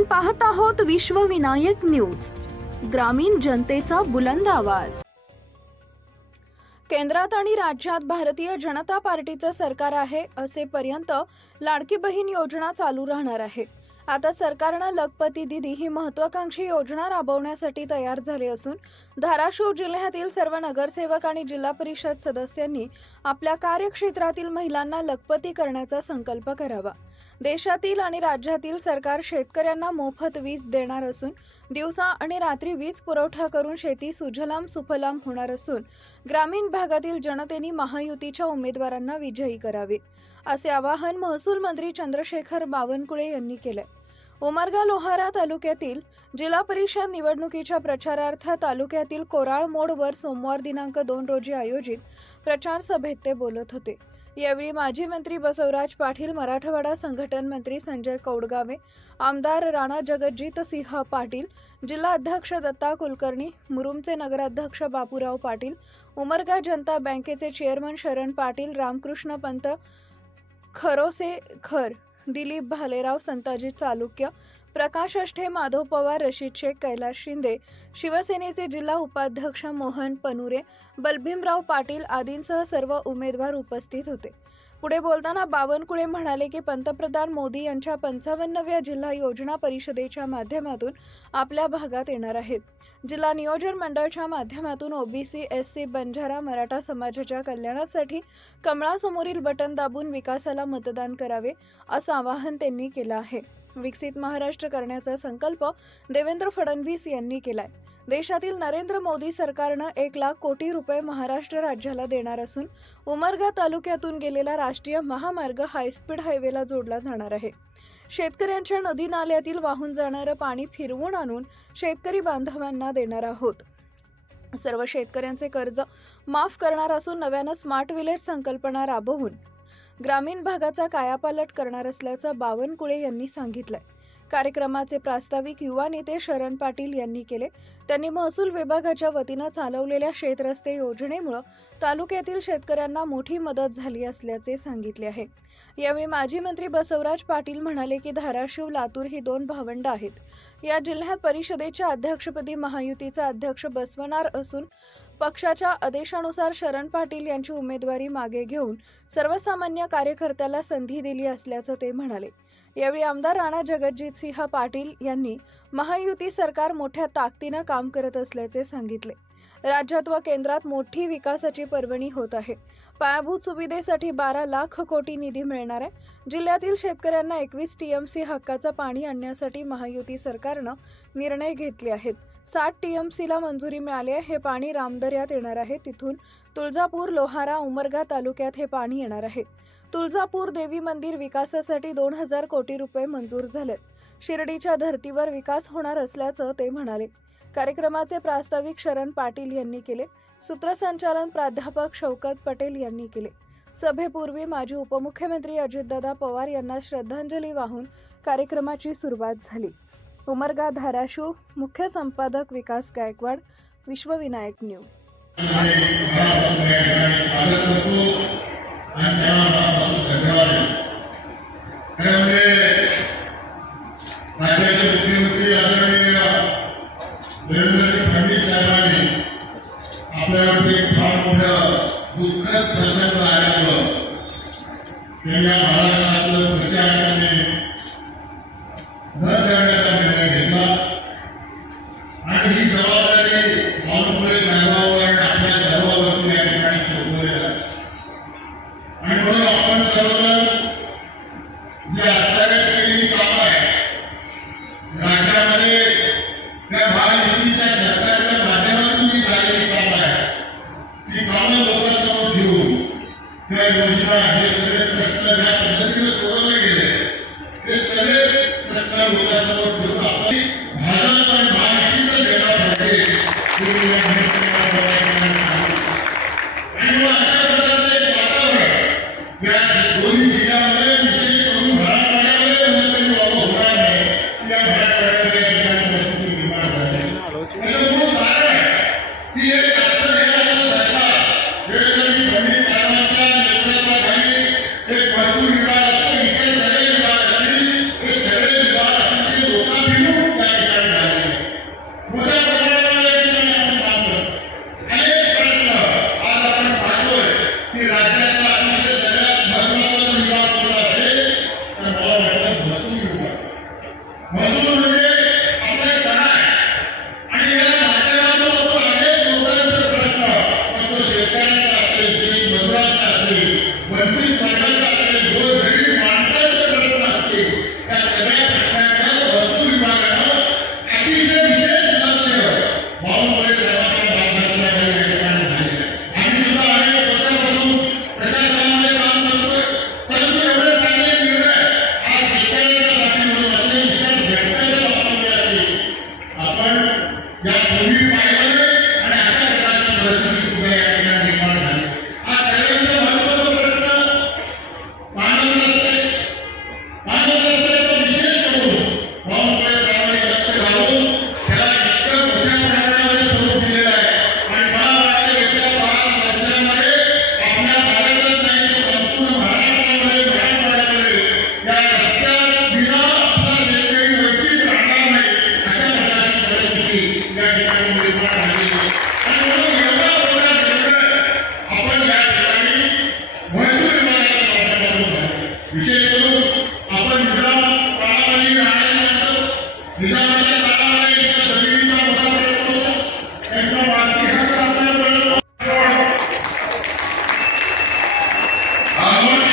आपण पाहत आहोत विश्वविनायक न्यूज. ग्रामीण जनतेचा बुलंद आवाज. केंद्रात आणि राज्यात भारतीय जनता पार्टीचं सरकार आहे असेपर्यंत लाडकी बहीण योजना चालू राहणार आहे. आता सरकारनं लखपती दिदी ही महत्वाकांक्षी योजना राबवण्यासाठी तयार झाले असून धाराशिव जिल्ह्यातील सर्व नगरसेवक आणि जिल्हा परिषद सदस्यांनी आपल्या कार्यक्षेत्रातील महिलांना लखपती करण्याचा संकल्प करावा. देशातील आणि राज्यातील सरकार शेतकऱ्यांना मोफत वीज देणार असून दिवसा आणि रात्री वीज पुरवठा करून शेती सुजलाम सुफलाम होणार असून ग्रामीण भागातील जनतेने महायुतीच्या उमेदवारांना विजयी करावे असे आवाहन महसूल मंत्री चंद्रशेखर बावनकुळे यांनी केले उमरगा लोहारा तालुक्यातील जिल्हा परिषद निवडणुकीच्या प्रचारार्थ तालुक्यातील कोराळ मोडवर सोमवार दिनांक दोन रोजी आयोजित प्रचार सभेत ते बोलत होते. यावेळी माजी मंत्री बसवराज पाटील मराठवाडा संघटन मंत्री संजय कौडगावे आमदार राणा जगज्जीत सिंह पाटील जिल्हा अध्यक्ष दत्ता कुलकर्णी मुरुमचे नगराध्यक्ष बापूराव पाटील उमरगा जनता बँकेचे चेअरमन शरण पाटील रामकृष्ण पंत खरोसे खर दिलीप भालेराव संताजी चालुक्य प्रकाश अष्टे माधव पवार रशीद शेख कैलास शिंदे शिवसेनेचे जिल्हा उपाध्यक्ष मोहन पनुरे बलभीमराव पाटील आदींसह सर्व उमेदवार उपस्थित होते. पुढे बोलताना बावनकुळे म्हणाले की पंतप्रधान मोदी यांच्या पंचावन्नव्या जिल्हा योजना परिषदेच्या माध्यमातून आपल्या भागात येणार आहेत. जिल्हा नियोजन मंडळाच्या माध्यमातून OBC S C Banjara Maratha समाजाच्या कल्याणासाठी कमळासमोरील बटन दाबून विकासाला मतदान करावे असं आवाहन त्यांनी केलं आहे. विकसित महाराष्ट्र करण्याचा संकल्प देवेंद्र फडणवीस यांनी केलाय. देशातील नरेंद्र मोदी सरकारनं एक लाख कोटी रुपये महाराष्ट्र राज्याला देणार असून उमरगा तालुक्यातून गेलेला राष्ट्रीय महामार्ग हायस्पीड हायवेला जोडला जाणार आहे. शेतकऱ्यांच्या नदी नाल्यातील वाहून जाणारं पाणी फिरवून आणून शेतकरी बांधवांना देणार आहोत. सर्व शेतकऱ्यांचे कर्ज माफ करणार असून नव्यानं स्मार्ट विलेज संकल्पना राबवून ग्रामीण भागाचा कायापालट करणार असल्याचं बावनकुळे यांनी सांगितलंय. कार्यक्रमाचे प्रास्ताविक युवा नेते शरण पाटील यांनी केले. त्यांनी महसूल विभागाच्या वतीनं चालवलेल्या शेतरस्ते योजनेमुळं तालुक्यातील शेतकऱ्यांना मोठी मदत झाली असल्याचे सांगितले आहे. यावेळी माजी मंत्री बसवराज पाटील म्हणाले की धाराशिव लातूर ही दोन भावंड आहेत. या जिल्ह्यात परिषदेच्या अध्यक्षपदी महायुतीचा अध्यक्ष बसवणार असून पक्षाच्या आदेशानुसार शरण पाटील यांची उमेदवारी मागे घेऊन सर्वसामान्य कार्यकर्त्याला संधी दिली असल्याचं ते म्हणाले. यावेळी आमदार राणा जगज्जीत सिंह पाटील यांनी महायुती सरकार मोठ्या ताकदीनं काम करत असल्याचे सांगितले. राज्यात व केंद्रात मोठी विकासाची पर्वणी होत आहे. पायाभूत सुविधेसाठी बारा लाख कोटी निधी मिळणार आहे. जिल्ह्यातील शेतकऱ्यांना एकवीस टीएमसी हक्काचं पाणी आणण्यासाठी महायुती सरकारनं निर्णय घेतले आहेत. सात टी एम सीला मंजुरी मिळाली आहे. हे पाणी रामदर्यात येणार आहे. तिथून तुळजापूर लोहारा उमरगा तालुक्यात हे पाणी येणार आहे. तुळजापूर देवी मंदिर विकासासाठी दोन हजार कोटी रुपये मंजूर झालेत. शिर्डीच्या धर्तीवर विकास होणार असल्याचं ते म्हणाले. कार्यक्रमाचे प्रास्ताविक शरण पाटील यांनी केले. सूत्रसंचालन प्राध्यापक शौकत पटेल यांनी केले. सभेपूर्वी माजी उपमुख्यमंत्री अजितदादा पवार यांना श्रद्धांजली वाहून कार्यक्रमाची सुरुवात झाली. उमरगा धाराशिव मुख्य संपादक विकास गायकवाड विश्वविनायक न्यूज राज्याचे मुख्यमंत्री आदरणीय देवेंद्रजी फडणवीस साहेबांनी आपल्यावरती फार मोठं दुःखद प्रसंग आल्यामुळं या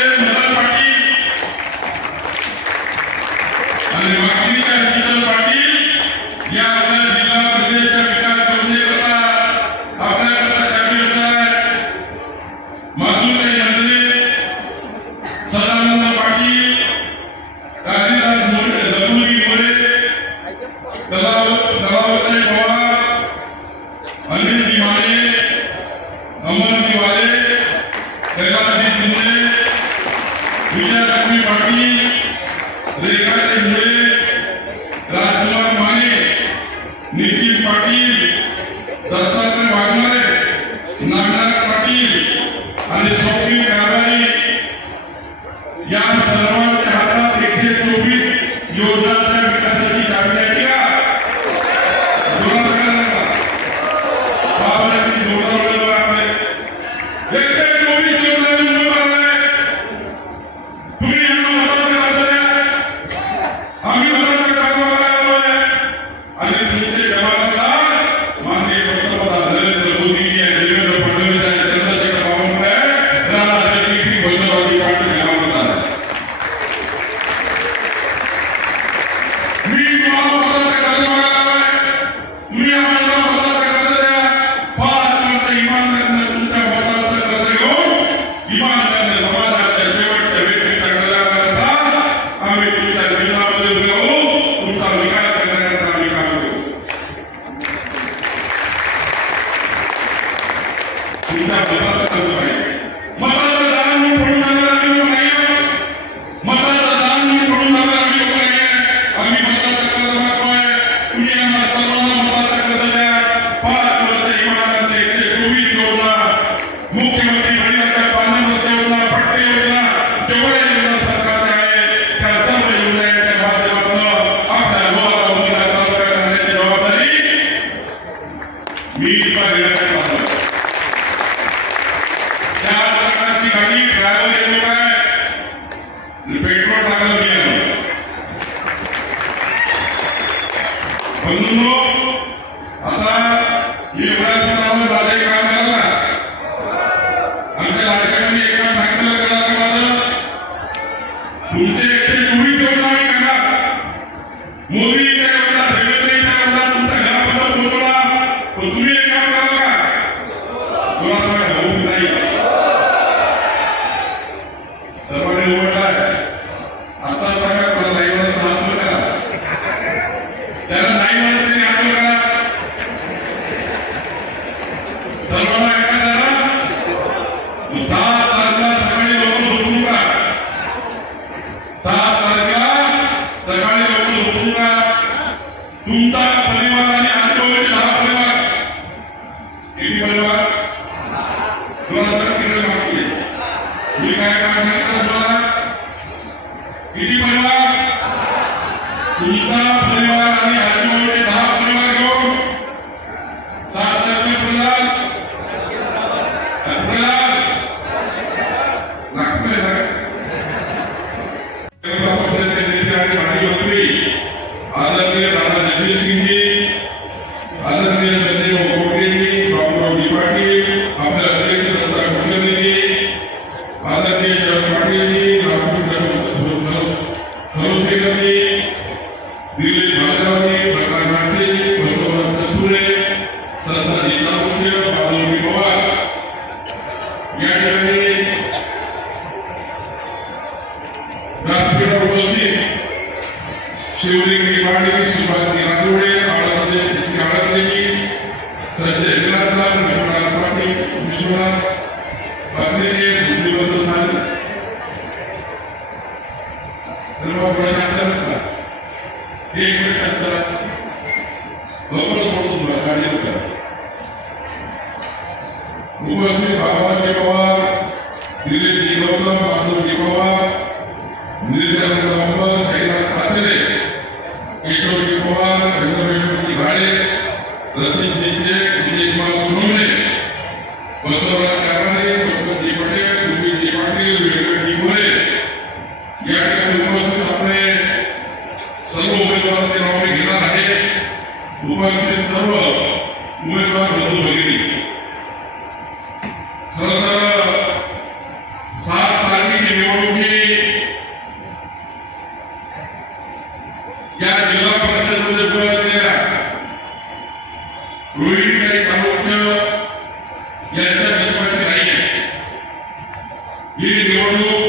Amen. Regardez-moi, regardez-moi तुमचा परिवार आणि आजोबाचे दहा परिवार किती परिवार? दोन हजार किलो मागते मी काय काम सांगितलं तुम्हाला? किती परिवार? तुमचा परिवार आणि आजोबाचे दहा परिवार So ఇదంతా నిలబడి వీళ్ళు ఎవరు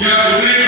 या